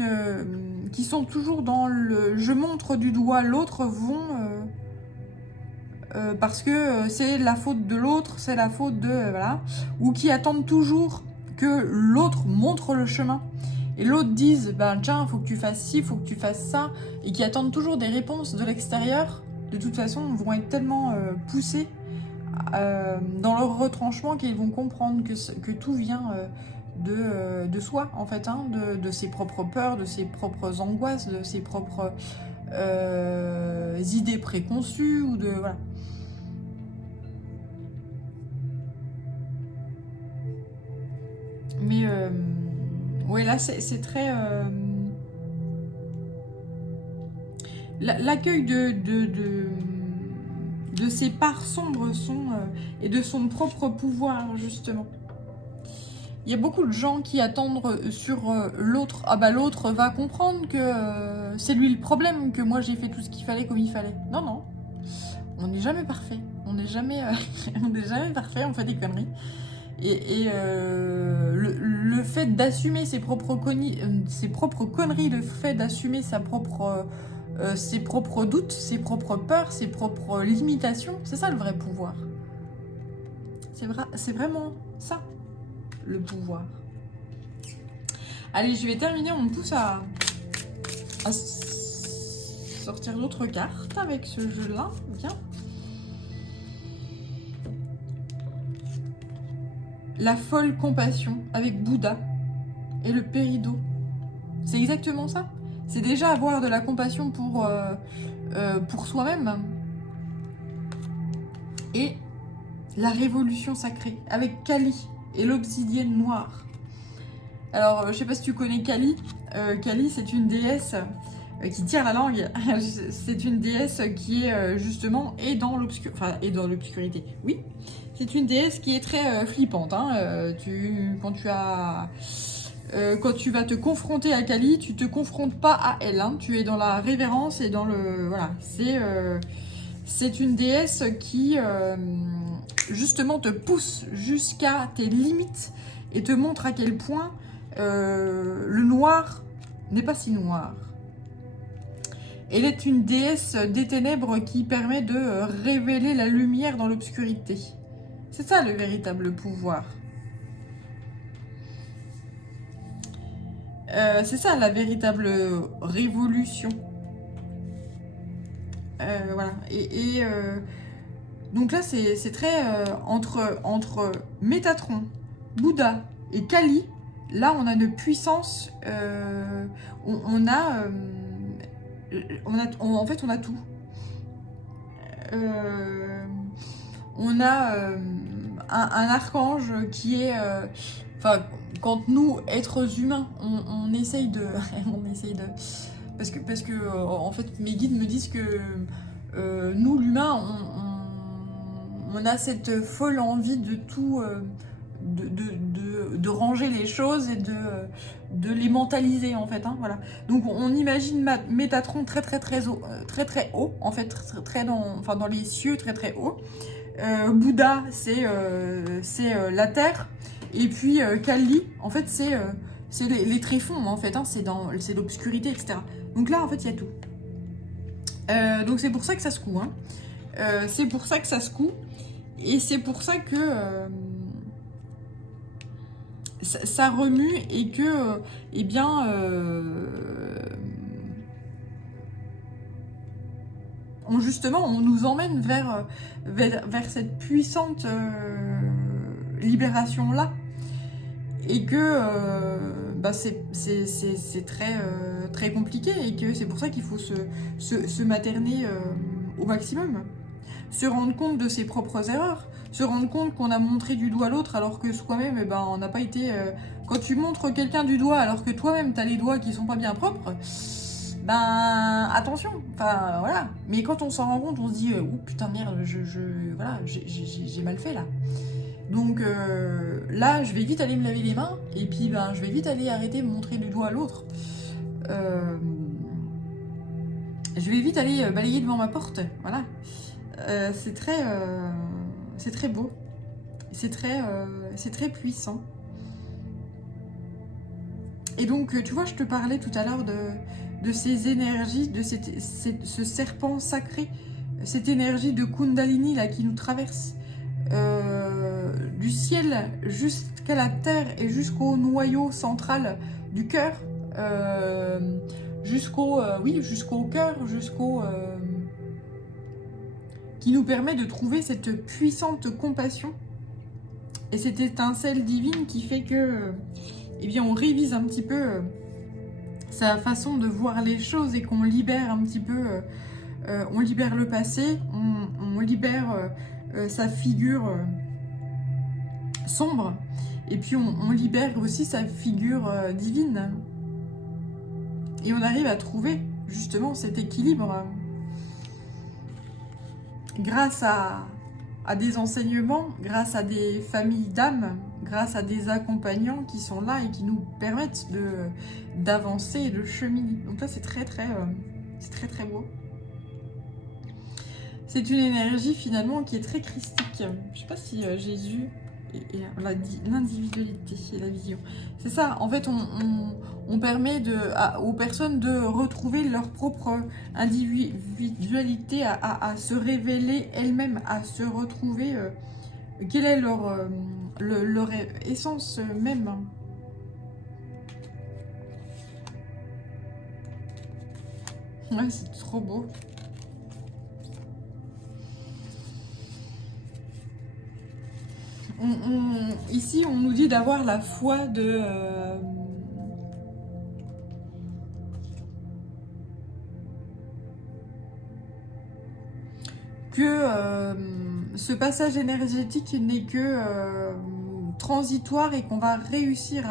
sont toujours dans le « je montre du doigt l'autre » vont... parce que c'est la faute de l'autre, c'est la faute de... voilà. Ou qui attendent toujours que l'autre montre le chemin. Et l'autre dise, ben tiens, faut que tu fasses ci, faut que tu fasses ça. Et qui attendent toujours des réponses de l'extérieur. De toute façon, vont être tellement poussés dans leur retranchement qu'ils vont comprendre que tout vient de soi, en fait. Hein, de ses propres peurs, de ses propres angoisses, de ses propres idées préconçues. Ou de... Voilà. Mais oui, là c'est très... l'accueil de ses parts sombres et de son propre pouvoir, justement. Il y a beaucoup de gens qui attendent sur l'autre. Ah bah l'autre va comprendre que c'est lui le problème, que moi j'ai fait tout ce qu'il fallait comme il fallait. Non, non. On n'est jamais parfait. On n'est jamais, on n'est jamais parfait, on fait des conneries. Et le fait d'assumer ses propres conneries, le fait d'assumer ses propres doutes, ses propres peurs, ses propres limitations, c'est ça le vrai pouvoir. C'est vraiment ça, le pouvoir. Allez, je vais terminer, on me pousse à sortir d'autres cartes avec ce jeu-là. Bien. La folle compassion avec Bouddha et le péridot. C'est exactement ça. C'est déjà avoir de la compassion pour soi-même. Et la révolution sacrée avec Kali et l'obsidienne noire. Alors, je sais pas si tu connais Kali. Kali, c'est une déesse qui tire la langue. C'est une déesse qui est justement et dans l'obscurité. Oui. C'est une déesse qui est très flippante. Hein. Quand tu vas te confronter à Kali, tu te confrontes pas à elle. Hein. Tu es dans la révérence et dans le... Voilà. C'est une déesse qui, justement, te pousse jusqu'à tes limites et te montre à quel point le noir n'est pas si noir. Elle est une déesse des ténèbres qui permet de révéler la lumière dans l'obscurité. C'est ça le véritable pouvoir. C'est ça la véritable révolution. Voilà. Donc là, c'est très... entre Métatron, Bouddha et Kali, là, on a une puissance... en fait, on a tout. On a un archange qui est... quand nous, êtres humains, on essaye de... Parce que en fait, mes guides me disent que nous, l'humain, on a cette folle envie de tout... de ranger les choses et de les mentaliser, en fait. Hein, voilà. Donc, on imagine Métatron très haut, en fait, dans les cieux, très haut. Bouddha, c'est la terre. Et puis Kali, en fait, c'est les tréfonds, en fait. Hein, c'est l'obscurité, etc. Donc là, en fait, il y a tout. Donc c'est pour ça que ça secoue. Hein. C'est pour ça que ça secoue. Et c'est pour ça que ça remue et que, eh bien... justement, on nous emmène vers cette puissante libération-là. et que c'est très, très compliqué, et que c'est pour ça qu'il faut se materner au maximum. Se rendre compte de ses propres erreurs, se rendre compte qu'on a montré du doigt l'autre alors que soi-même, on n'a pas été... Quand tu montres quelqu'un du doigt alors que toi-même t'as les doigts qui sont pas bien propres, attention, enfin voilà. Mais quand on s'en rend compte, on se dit oh putain merde, voilà, j'ai mal fait là. Donc là, je vais vite aller me laver les mains, et puis je vais vite aller arrêter de montrer du doigt à l'autre. Je vais vite aller balayer devant ma porte, voilà. C'est très beau, c'est très puissant. Et donc, tu vois, je te parlais tout à l'heure de ces énergies, de ce serpent sacré, cette énergie de Kundalini là qui nous traverse du ciel jusqu'à la terre et jusqu'au noyau central du cœur, jusqu'au cœur, qui nous permet de trouver cette puissante compassion et cette étincelle divine qui fait que on révise un petit peu sa façon de voir les choses, et qu'on libère un petit peu, on libère le passé, on libère sa figure sombre, et puis on libère aussi sa figure divine, et on arrive à trouver justement cet équilibre grâce à des enseignements, grâce à des familles d'âmes, grâce à des accompagnants qui sont là et qui nous permettent d'avancer et de cheminer. Donc là, c'est très très beau. C'est une énergie finalement qui est très christique. Je ne sais pas si Jésus et l'individualité et la vision. C'est ça, en fait, on permet aux personnes de retrouver leur propre individualité, à se révéler elles-mêmes, à se retrouver quelle est leur essence même. Ouais, c'est trop beau. Ici, on nous dit d'avoir la foi que ce passage énergétique n'est que transitoire, et qu'on va réussir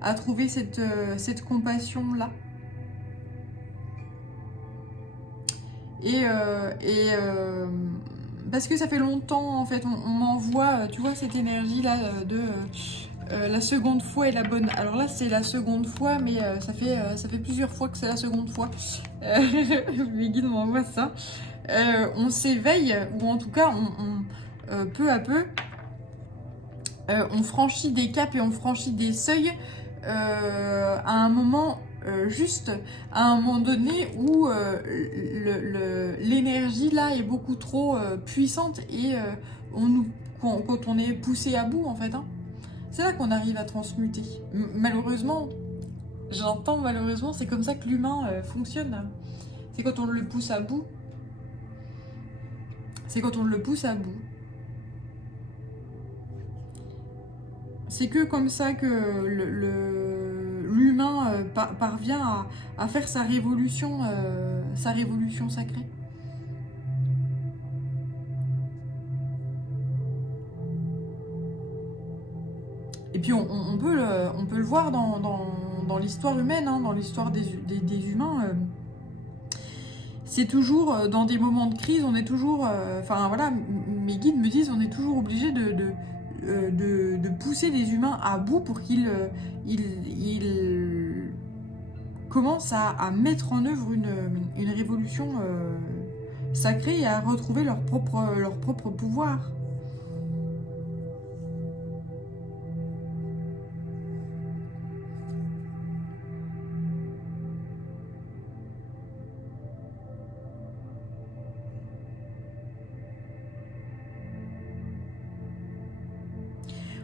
à trouver cette compassion-là. Parce que ça fait longtemps, en fait, on m'envoie, tu vois, cette énergie-là de la seconde fois est la bonne. Alors là, c'est la seconde fois, mais ça fait plusieurs fois que c'est la seconde fois. Mes guides m'envoient ça. On s'éveille, ou en tout cas, peu à peu, on franchit des caps et on franchit des seuils à un moment... juste à un moment donné où l'énergie là est beaucoup trop puissante, et quand on est poussé à bout, en fait, hein, c'est là qu'on arrive à transmuter. Malheureusement, j'entends malheureusement, c'est comme ça que l'humain fonctionne. C'est quand on le pousse à bout. C'est quand on le pousse à bout. C'est que comme ça que l'humain parvient à faire sa révolution sacrée. Et puis on peut le voir dans l'histoire humaine, hein, dans l'histoire des humains. C'est toujours dans des moments de crise, on est toujours... Enfin voilà, mes guides me disent, on est toujours obligé de pousser les humains à bout pour qu'ils commencent à mettre en œuvre une révolution sacrée, et à retrouver leur propre pouvoir.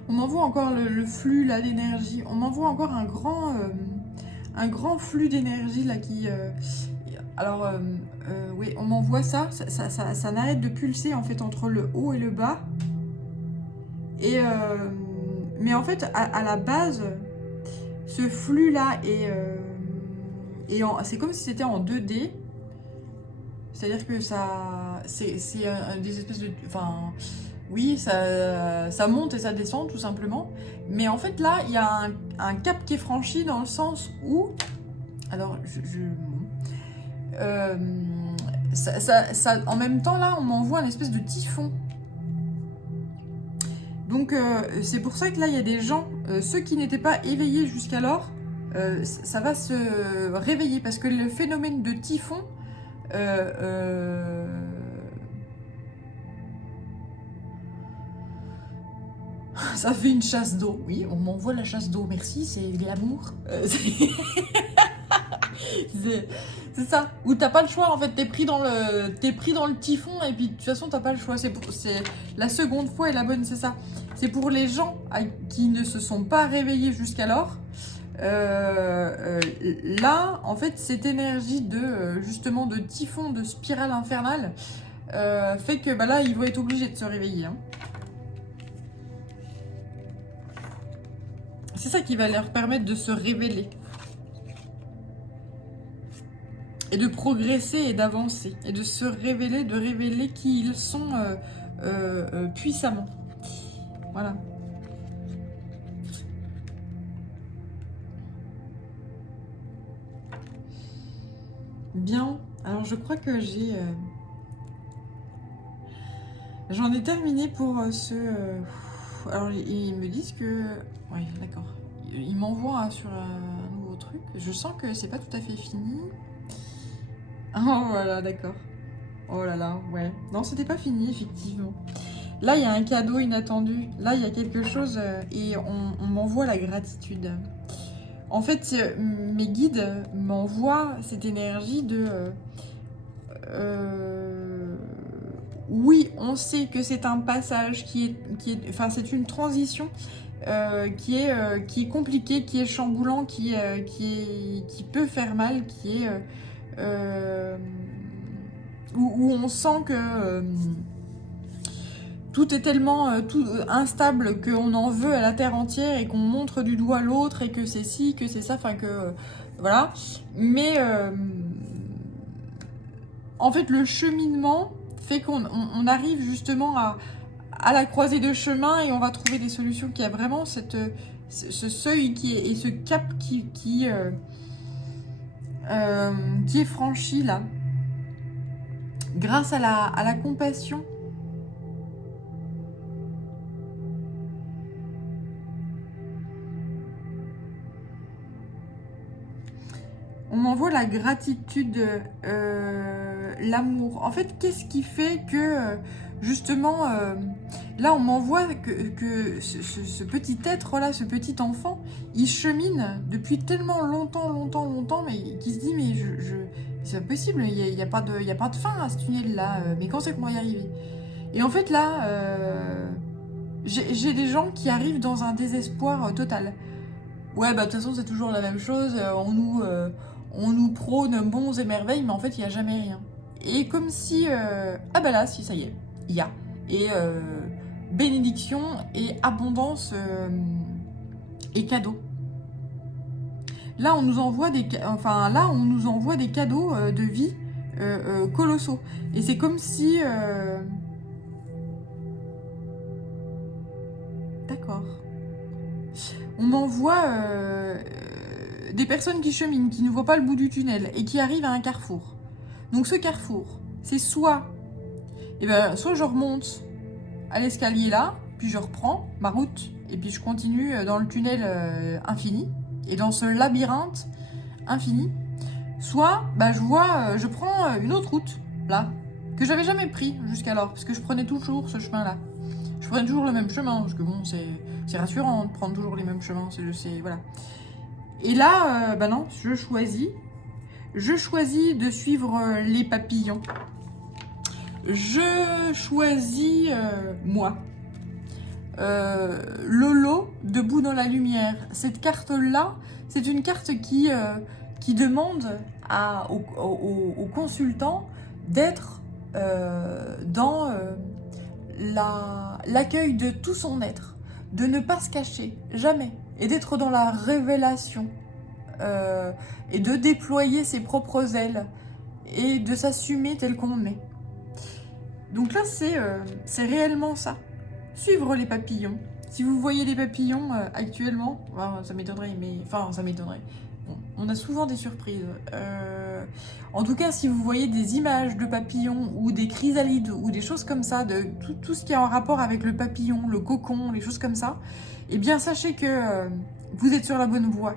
On m'envoie encore le flux là d'énergie. On m'envoie encore un grand flux d'énergie là qui... alors, oui, on m'envoie ça n'arrête de pulser en fait entre le haut et le bas. Mais en fait, à la base, ce flux-là c'est comme si c'était en 2D. C'est-à-dire que ça, c'est des espèces de, enfin, oui, ça monte et ça descend tout simplement. Mais en fait là, il y a un cap qui est franchi dans le sens où, alors, euh, en même temps là, on m'envoie une espèce de typhon. Donc c'est pour ça que là, il y a des gens, ceux qui n'étaient pas éveillés jusqu'alors, ça va se réveiller parce que le phénomène de typhon ça fait une chasse d'eau. Oui, on m'envoie la chasse d'eau. Merci, c'est l'amour. C'est ça. Ou t'as pas le choix en fait. T'es pris dans le typhon et puis de toute façon t'as pas le choix. C'est la seconde fois est la bonne, c'est ça. C'est pour les gens qui ne se sont pas réveillés jusqu'alors. Là, en fait, cette énergie de justement de typhon, de spirale infernale, fait que là, ils vont être obligés de se réveiller. Hein. C'est ça qui va leur permettre de se révéler. Et de progresser et d'avancer. Et de se révéler, de révéler qui ils sont puissamment. Voilà. Bien. Alors, je crois que j'en ai terminé pour alors, ils me disent que... Oui, d'accord. Ils m'envoient sur un nouveau truc. Je sens que c'est pas tout à fait fini. Oh, voilà, d'accord. Oh là là, ouais. Non, c'était pas fini, effectivement. Là, il y a un cadeau inattendu. Là, il y a quelque chose et on m'envoie la gratitude. En fait, mes guides m'envoient cette énergie de... oui, on sait que c'est un passage enfin, c'est une transition qui est compliqué, qui est chamboulant, qui peut faire mal, où on sent que tout est tellement instable qu'on en veut à la terre entière et qu'on montre du doigt l'autre et que c'est ci, que c'est ça, enfin que voilà. Mais en fait, le cheminement fait qu'on arrive justement à la croisée de chemin et on va trouver des solutions, qu'il y a vraiment ce seuil et ce cap qui est franchi là, grâce à la compassion. On m'envoie la gratitude, l'amour. En fait, qu'est-ce qui fait que, justement, là, on m'envoie que ce petit être-là, ce petit enfant, il chemine depuis tellement longtemps, mais qui se dit, mais c'est pas possible, il n'y a pas de fin à ce tunnel-là, mais quand c'est qu'on va y arriver? Et en fait, là, j'ai des gens qui arrivent dans un désespoir total. Ouais, bah de toute façon, c'est toujours la même chose, on nous prône bons et merveilles, mais en fait, il n'y a jamais rien. Et comme si... ah bah là, si, ça y est, il y a. Et bénédiction et abondance et cadeaux. Là, on nous envoie des cadeaux de vie colossaux. Et c'est comme si... D'accord. On m'envoie... des personnes qui cheminent, qui ne voient pas le bout du tunnel et qui arrivent à un carrefour. Donc ce carrefour, c'est soit je remonte à l'escalier là, puis je reprends ma route et puis je continue dans le tunnel infini et dans ce labyrinthe infini. Soit je prends une autre route là que j'avais jamais pris jusqu'alors parce que je prenais toujours ce chemin là. Je prenais toujours le même chemin parce que bon c'est rassurant de prendre toujours les mêmes chemins, voilà. Et là, non, je choisis de suivre les papillons. Je choisis moi. Lolo, debout dans la lumière. Cette carte-là, c'est une carte qui demande au consultant d'être dans l'accueil de tout son être, de ne pas se cacher, jamais, et d'être dans la révélation, et de déployer ses propres ailes, et de s'assumer tel qu'on est. Donc là, c'est réellement ça. Suivre les papillons. Si vous voyez les papillons actuellement, enfin, ça m'étonnerait, mais... Enfin, ça m'étonnerait. Bon, on a souvent des surprises. En tout cas, si vous voyez des images de papillons ou des chrysalides ou des choses comme ça, de tout ce qui est en rapport avec le papillon, le cocon, les choses comme ça, eh bien, sachez que vous êtes sur la bonne voie.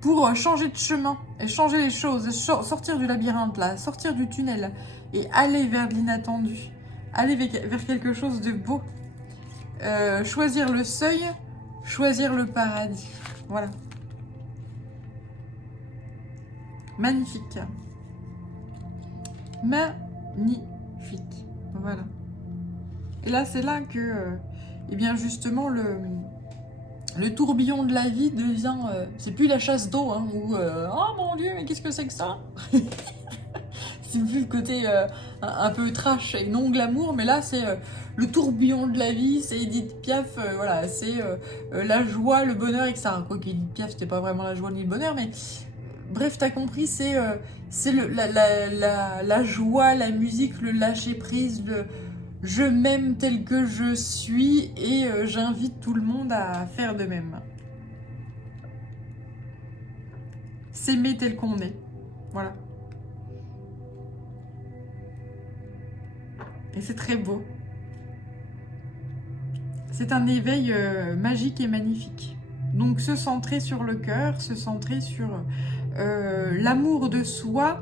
Pour changer de chemin et changer les choses, sortir du labyrinthe, là, sortir du tunnel et aller vers l'inattendu, aller vers quelque chose de beau, choisir le seuil, choisir le paradis. Voilà. Magnifique. Magnifique. Voilà. Et là, c'est là que, eh bien, justement, le tourbillon de la vie devient... c'est plus la chasse d'eau, hein, où... oh mon Dieu, mais qu'est-ce que c'est que ça? C'est plus le côté un peu trash et non glamour, mais là, c'est le tourbillon de la vie, c'est Edith Piaf, voilà, c'est la joie, le bonheur, etc. Quoi qu'Edith Piaf, c'était pas vraiment la joie ni le bonheur, mais... bref, t'as compris, c'est la joie, la musique, le lâcher-prise, le... je m'aime tel que je suis et j'invite tout le monde à faire de même. S'aimer tel qu'on est. Voilà. Et c'est très beau. C'est un éveil magique et magnifique. Donc se centrer sur le cœur, se centrer sur l'amour de soi,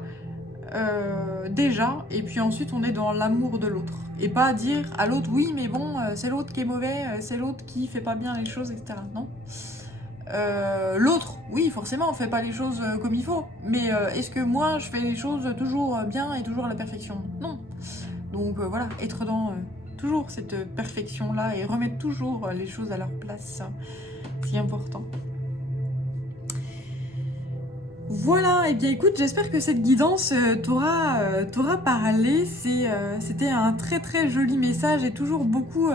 déjà, et puis ensuite on est dans l'amour de l'autre. Et pas dire à l'autre, oui, mais bon, c'est l'autre qui est mauvais, c'est l'autre qui fait pas bien les choses, etc. Non. L'autre, oui, forcément, on fait pas les choses comme il faut, mais est-ce que moi, je fais les choses toujours bien et toujours à la perfection? Non. Donc voilà, être dans toujours cette perfection-là et remettre toujours les choses à leur place, c'est important. Voilà, et bien écoute, j'espère que cette guidance t'aura parlé. C'était un très très joli message et toujours beaucoup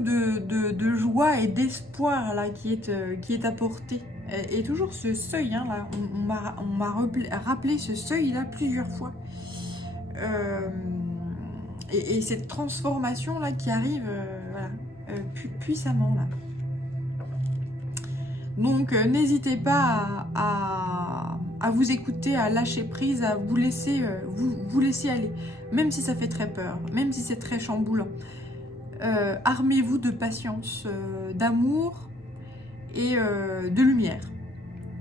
de joie et d'espoir là qui est apporté. Et toujours ce seuil, hein, là, on m'a rappelé ce seuil là plusieurs fois. Et cette transformation là qui arrive voilà, puissamment là. Donc n'hésitez pas à vous écouter, à lâcher prise, à vous laisser, vous laisser aller, même si ça fait très peur, même si c'est très chamboulant. Armez-vous de patience, d'amour et de lumière.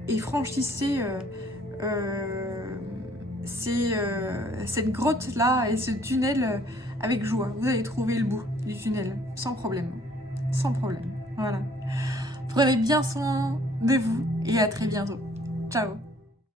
Et franchissez cette grotte-là et ce tunnel avec joie. Vous allez trouver le bout du tunnel, sans problème. Sans problème. Voilà. Prenez bien soin de vous et à très bientôt. Ciao.